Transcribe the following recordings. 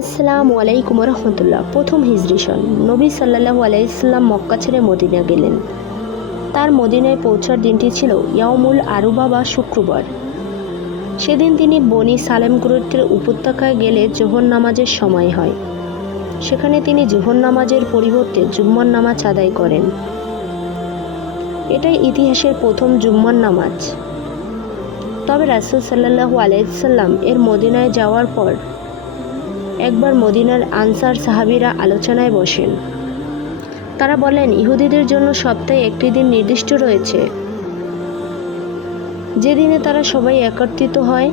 আসসালামু আলাইকুম রহমতুল্লাহ প্রথম হিজরি সন নবী সাল্লাহু আলাইসাল্লাম মক্কা ছেড়ে মদিনা গেলেন। তার মদিনায় পৌঁছার দিনটি ছিল ইয়ামুল আরুবা বা শুক্রবার। সেদিন তিনি বনি সালেম গুরুত্বের উপত্যকায় গেলে জোহর নামাজের সময় হয়। সেখানে তিনি জোহর নামাজের পরিবর্তে জুম্মার নামাজ আদায় করেন। এটাই ইতিহাসের প্রথম জুম্মার নামাজ। তবে রাসুল সাল্লাহু আলাইসাল্লাম এর মদিনায় যাওয়ার পর একবার মদিনার আনসার সাহাবিরা আলোচনায় বসেন। তারা বলেন, ইহুদিদের জন্য সপ্তাহে একটি দিন নির্দিষ্ট রয়েছে। যেদিনে তারা সবাই একত্রিত হয়,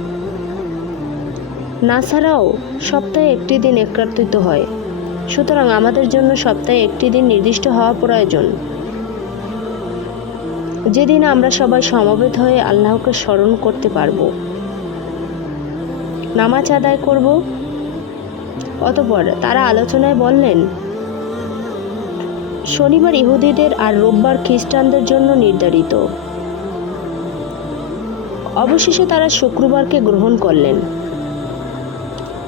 নাসারাও সপ্তাহে একটি দিন একত্রিত হয়। সুতরাং আমাদের জন্য সপ্তাহে একটি দিন নির্দিষ্ট হওয়া প্রয়োজন। যেদিন আমরা সবাই সমবেত হয়ে আল্লাহকে স্মরণ করতে পারব। নামাজ আদায় করব অতপর তারা আলোচনায় বললেন, শনিবার ইহুদিদের আর রোববার খ্রিস্টানদের জন্য নির্ধারিত। অবশেষে তারা শুক্রবারকে গ্রহণ করলেন।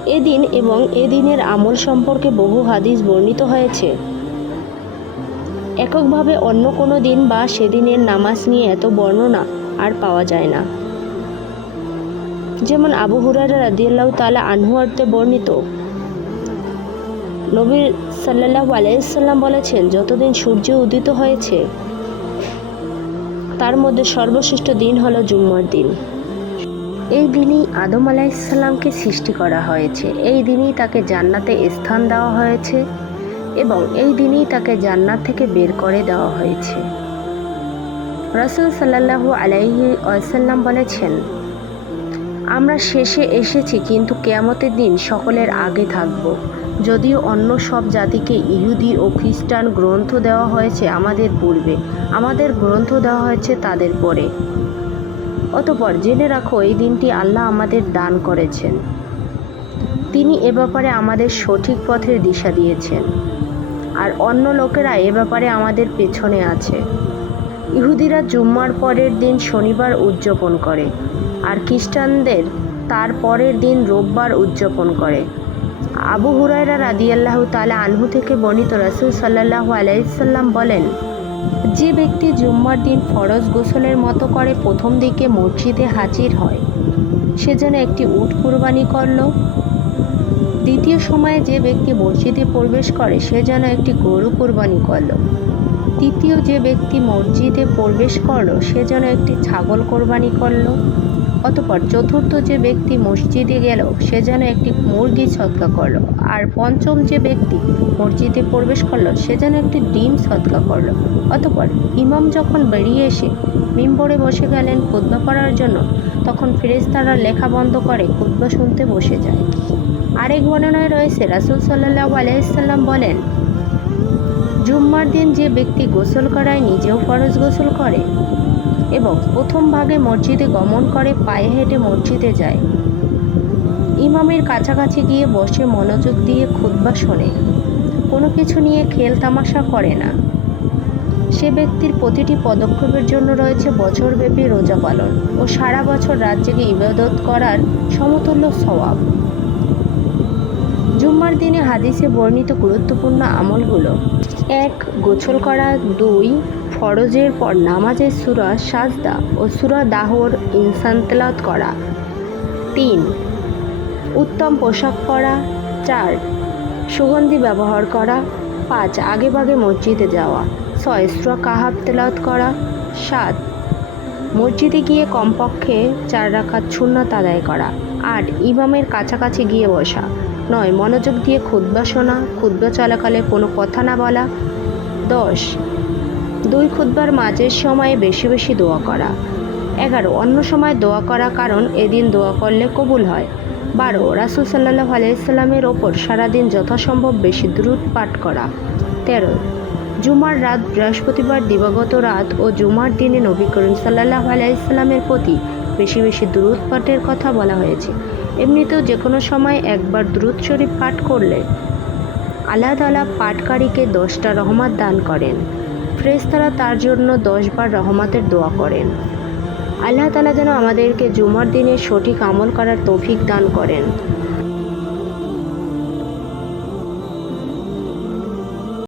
এদিন এবং এদিনের আমল সম্পর্কে বহু হাদিস বর্ণিত হয়েছে। এককভাবে অন্য কোনো দিন বা সেদিনের নামাজ নিয়ে এত বর্ণনা আর পাওয়া যায় না। যেমন আবু হুরারা রাদিয়াল্লাহু তাআলা আনহু অর্থে বর্ণিত নবী সাল্লাল্লাহু আলাইসাল্লাম বলেছেন, যতদিন সূর্য উদিত হয়েছে, তার মধ্যে সর্বশ্রেষ্ঠ দিন হলো জুম্মার দিন। এই দিনই আদম আলাইসাল্লামকে সৃষ্টি করা হয়েছে। এই দিনই তাকে জান্নাতে স্থান দেওয়া হয়েছে এবং এই দিনই তাকে জান্নাত থেকে বের করে দেওয়া হয়েছে। রসুল সাল্লাহু আলাইহি আসাল্লাম বলেছেন, আমরা শেষে এসেছি, কিন্তু কেয়ামতের দিন সকলের আগে থাকব। যদিও অন্য সব জাতিকে ইহুদি ও খ্রিস্টান গ্রন্থ দেওয়া হয়েছে আমাদের পূর্বে, আমাদের গ্রন্থ দেওয়া হয়েছে তাদের পরে। অতপর জেনে রাখো, এই দিনটি আল্লাহ আমাদের দান করেছেন। তিনি এ ব্যাপারে আমাদের সঠিক পথের দিশা দিয়েছেন। আর অন্য লোকেরা এ ব্যাপারে আমাদের পেছনে আছে। ইহুদিরা জুম্মার পরের দিন শনিবার উদযাপন করে, আর খ্রিস্টানদের তার পরের দিন রোববার উদযাপন করে। আবু হুরায়রা রাদিয়াল্লাহু তালা আনহু থেকে বর্ণিত রাসূল সাল্লাল্লাহু আলাইসাল্লাম বলেন, যে ব্যক্তি জুম্মার দিন ফরজ গোসলের মতো করে প্রথম দিকে মসজিদে হাজির হয়, সে যেন একটি উট কুরবানি করল। দ্বিতীয় সময়ে যে ব্যক্তি মসজিদে প্রবেশ করে, সে যেন একটি গরু কোরবানি করল। তৃতীয় যে ব্যক্তি মসজিদে প্রবেশ করল, সে যেন একটি ছাগল কোরবানি করল। অতপর চতুর্থ যে ব্যক্তি মসজিদে গেল, সে যেন একটি মুরগি সৎকা করল। আর পঞ্চম যে ব্যক্তি মসজিদে প্রবেশ করল, সে যেন একটি ডিম সৎকা করল। অতপর ইমাম যখন বেরিয়ে এসে মিম্বরে বসে গেলেন খুদ্া পড়ার জন্য, তখন ফেরেশতারা লেখা বন্ধ করে, খুদ্া শুনতে বসে যায়। আরেক বর্ণনায় রয়েছে, রাসুল সাল্লাহ আলাইসাল্লাম বলেন, জুম্মার দিন যে ব্যক্তি গোসল করায়, নিজেও ফরজ গোসল করে। এবং প্রথম ভাগে মসজিদে গমন করে পায়ে হেঁটে মসজিদে যায়। ইমামের কাছাকাছি গিয়ে বসে মনোযোগ দিয়ে খুদ্া শোনে। কোনো কিছু নিয়ে খেল তামাশা করে না। সে ব্যক্তির প্রতিটি পদক্ষেপের জন্য রয়েছে বছরব্যাপী রোজা পালন ও সারা বছর জেগে ইবাদত করার সমতুল্য স্বভাব। জুম্মার দিনে হাদিসে বর্ণিত গুরুত্বপূর্ণ আমলগুলো এক, গোছল করা। দুই ফরজের পর নামাজের সুরা সাজদা ও সুরা দাহর ইনসান তেলাওয়াত করা। তিন, উত্তম পোশাক পরা। চার, সুগন্ধি ব্যবহার করা। পাঁচ আগে ভাগে মসজিদে যাওয়া। ছয়, সুরা কাহাব তেলাওয়াত করা। সাত, মসজিদে গিয়ে কমপক্ষে চার রাখাত সুন্নাত আদায় করা। আট, ইমামের কাছাকাছি গিয়ে বসা। নয়, মনোযোগ দিয়ে খুদ্া শোনা খুদ্া চলাকালে কোনো কথা না বলা। দশ দুই খুদ্বার মাঝের সময়ে বেশি বেশি দোয়া করা। এগারো, অন্য সময় দোয়া করা কারণ এদিন দোয়া করলে কবুল হয়। বারো, রাসুল সাল্লাহ আলাইসাল্লামের ওপর সারাদিন যথাসম্ভব বেশি দ্রুত পাঠ করা। তেরো, জুমার রাত বৃহস্পতিবার দিবাগত রাত ও জুমার দিনে নবী করিম সাল্লাহ আলাইসাল্লামের প্রতি বেশি বেশি দ্রুত পাঠের কথা বলা হয়েছে। এমনিতেও যে কোনো সময় একবার দ্রুত শরীফ পাঠ করলে আল্লাহ তালা পাঠকারীকে দশটা রহমত দান করেন। ফ্রেস্তারা তার জন্য দশবার রহমাতের দোয়া করেন। আল্লাহ তালা যেন আমাদেরকে জুমার দিনে সঠিক আমল করার তৌফিক দান করেন।